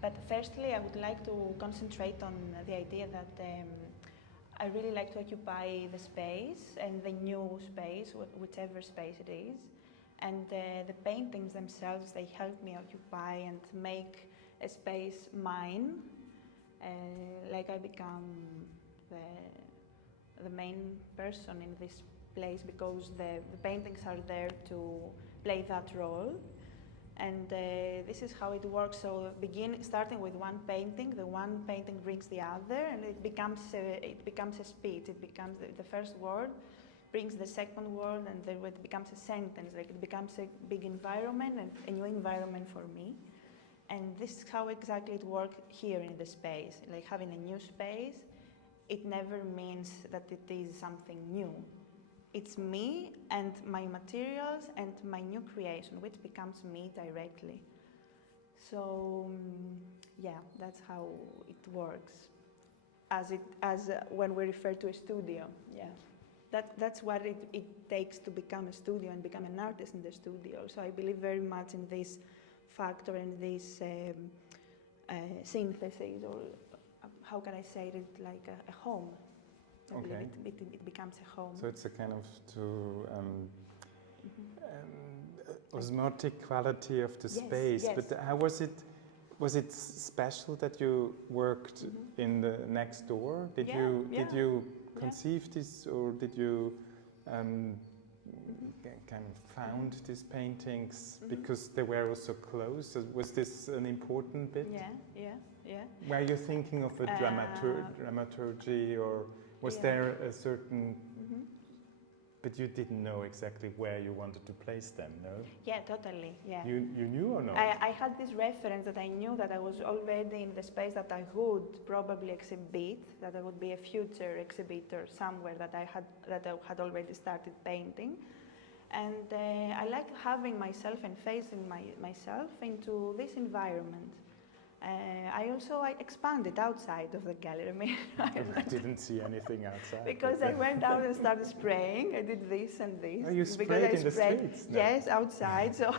But firstly, I would like to concentrate on the idea that I really like to occupy the space and the new space, whichever space it is. And the paintings themselves, they help me occupy and make a space mine, like I become the main person in this place, because the paintings are there to play that role. And this is how it works. So starting with one painting, the one painting brings the other, and it becomes a speech. It becomes the first word brings the second word, and then it becomes a sentence. Like it becomes a big environment and a new environment for me. And this is how exactly it works here in the space. Like having a new space, it never means that it is something new. It's me and my materials and my new creation, which becomes me directly. So yeah, that's how it works. As when we refer to a studio, yeah. That's what it takes to become a studio and become an artist in the studio. So I believe very much in this factor and this synthesis, or how can I say it, like a home. I believe it becomes a home. So it's a kind of osmotic quality of the space. Yes. But how was it? Was it special that you worked in the next door? Did you conceive this, or did you kind of found these paintings because they were also close? Was this an important bit? Yeah. Were you thinking of a dramaturgy, or was there a certain? But you didn't know exactly where you wanted to place them, no? Yeah, totally, yeah. You knew or not? I had this reference that I knew that I was already in the space that I would probably exhibit, that I would be a future exhibitor somewhere that I had already started painting. And I like having myself and facing myself into this environment. I expanded outside of the gallery. I mean, I didn't see anything outside. Because I went out and started spraying. I did this and this. Oh, you sprayed in the streets? No. Yes, outside. So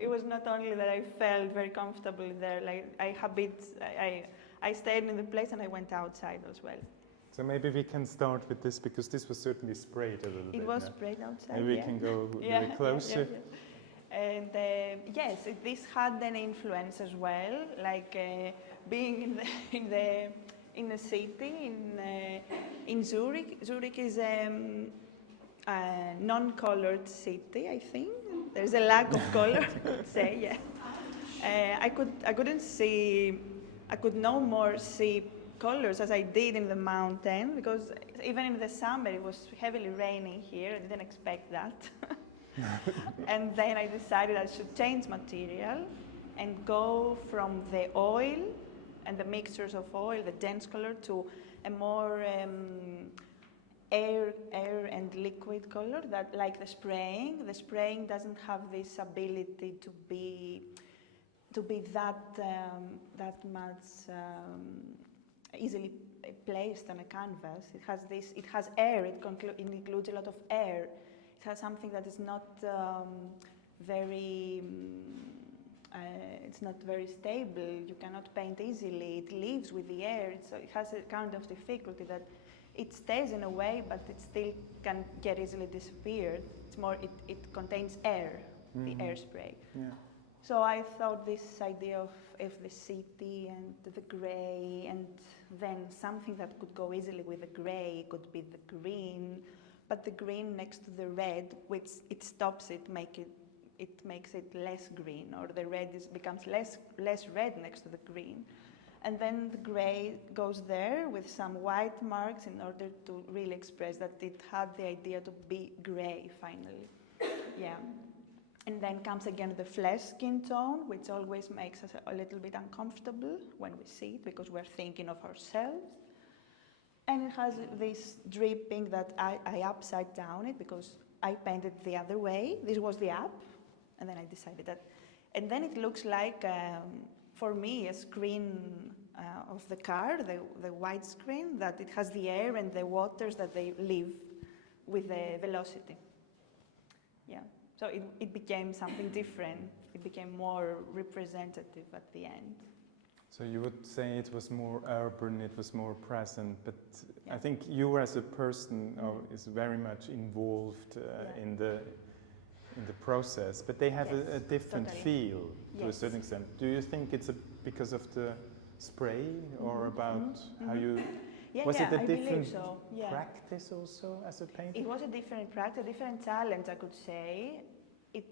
it was not only that I felt very comfortable there, like I stayed in the place and I went outside as well. So maybe we can start with this, because this was certainly sprayed a little bit. It was sprayed outside. Maybe we can go very closer. Yeah. And yes, this had an influence as well, like being in the city in Zurich. Zurich is a non-colored city, I think. There's a lack of color, I would say. Yeah, I could no more see colors as I did in the mountain, because even in the summer it was heavily raining here. I didn't expect that. And then I decided I should change material and go from the oil and the mixtures of oil, the dense color, to a more air and liquid color, that like the spraying. The spraying doesn't have this ability to be that much easily placed on a canvas. It has air. It includes a lot of air. It has something that is not it's not very stable. You cannot paint easily. It lives with the air. It has a kind of difficulty that it stays in a way, but it still can get easily disappeared. It's more, it contains air, the air spray. Yeah. So I thought this idea of the city and the grey, and then something that could go easily with the grey could be the green. But the green next to the red, which it stops it makes it less green, or the red becomes less red next to the green. And then the grey goes there with some white marks in order to really express that it had the idea to be grey finally. Yeah. And then comes again the flesh skin tone, which always makes us a little bit uncomfortable when we see it, because we're thinking of ourselves. And it has this dripping that I upside down it, because I painted the other way. This was the up, and then I decided that. And then it looks like, for me, a screen of the car, the white screen, that it has the air and the waters that they live with the velocity. Yeah, so it became something different. It became more representative at the end. So you would say it was more urban, it was more present, but Yeah. I think you as a person is very much involved in the process, but they have Yes, a different totally. feel to a Yes. certain extent. Do you think it's because of the spray or about how you... Yeah, Was it a I different believe so. Yeah. practice also as a painter? It was a different practice, a different challenge, I could say.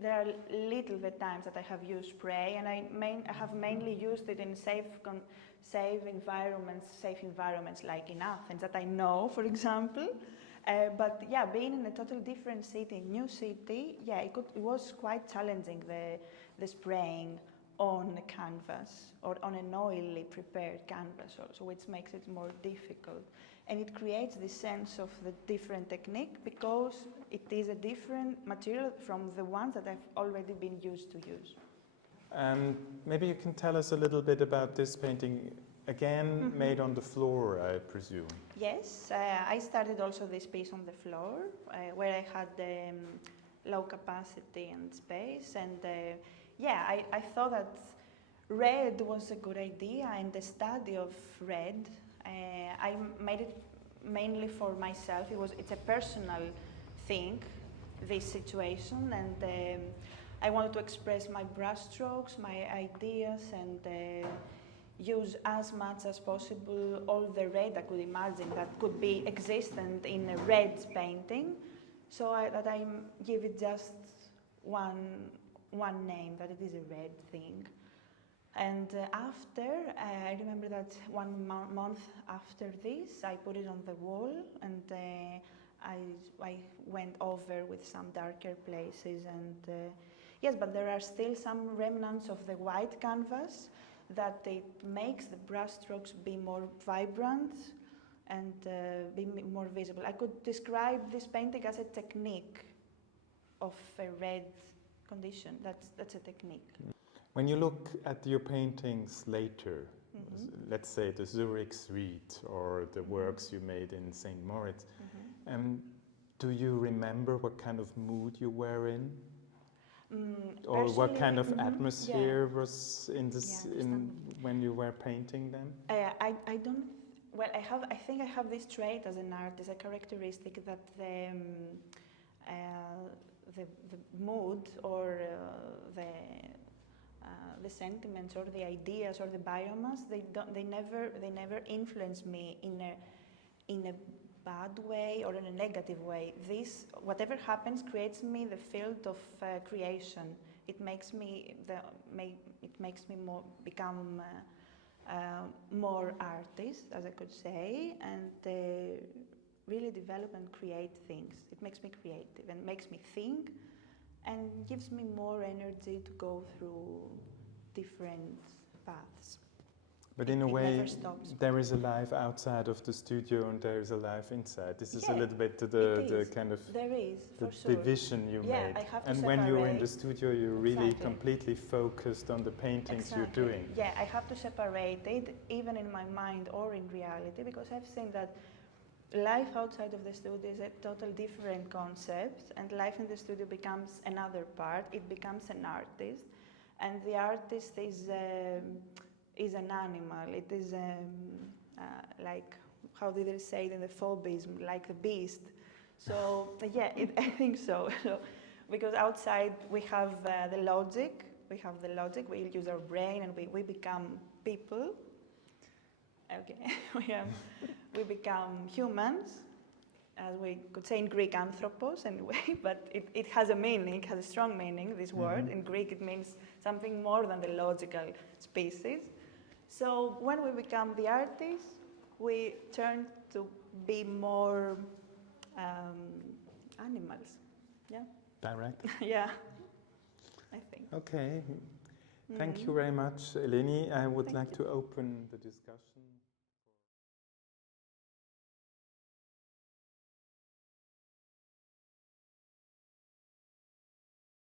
There are little the times that I have used spray, and I have mainly used it in safe environments like in Athens that I know, for example. But yeah, being in a totally different city, new city, yeah, it was quite challenging, the spraying on a canvas or on an oily prepared canvas also, which makes it more difficult. And it creates this sense of the different technique because it is a different material from the ones that I've already been used to use. Maybe you can tell us a little bit about this painting, again made on the floor, I presume. Yes, I started also this piece on the floor, where I had low capacity and space, and yeah, I thought that red was a good idea, and the study of red, I made it mainly for myself. It's a personal thing, this situation, and I wanted to express my brush strokes, my ideas, and use as much as possible all the red I could imagine that could be existent in a red painting, so that I give it just one name, that it is a red thing. And after, I remember that 1 month after this, I put it on the wall, and I went over with some darker places, and yes, but there are still some remnants of the white canvas that it makes the brush strokes be more vibrant and be more visible. I could describe this painting as a technique of a red condition. That's a technique. When you look at your paintings later, let's say the Zurich Suite or the works you made in St. Moritz, do you remember what kind of mood you were in? Or what kind of atmosphere was in this when you were painting them? I don't. Well, I think I have this trait as an artist, a characteristic that the mood or the sentiments or the ideas or the biomass, they never influence me in a bad way or in a negative way. This, whatever happens, creates me the field of creation. It makes me become more artist, as I could say, and really develop and create things. It makes me creative and makes me think, and gives me more energy to go through different paths. But in a way, there is a life outside of the studio and there is a life inside. This is a little bit the kind of division you made. I have to and when you're in the studio, you're really completely focused on the paintings you're doing. Yeah, I have to separate it, even in my mind or in reality, because I've seen that life outside of the studio is a total different concept, and life in the studio becomes another part. It becomes an artist, and the artist is an animal. It is like, how did they say it in the phobism, like a beast. So yeah, I think so. Because outside we have the logic. We use our brain, and we become people. Okay, we become humans, as we could say in Greek, anthropos anyway, but it has a meaning, it has a strong meaning, this word. In Greek it means something more than the logical species. So when we become the artist, we turn to be more animals, yeah? Direct? Yeah, I think. Okay, thank you very much, Eleni. I would like to open the discussion.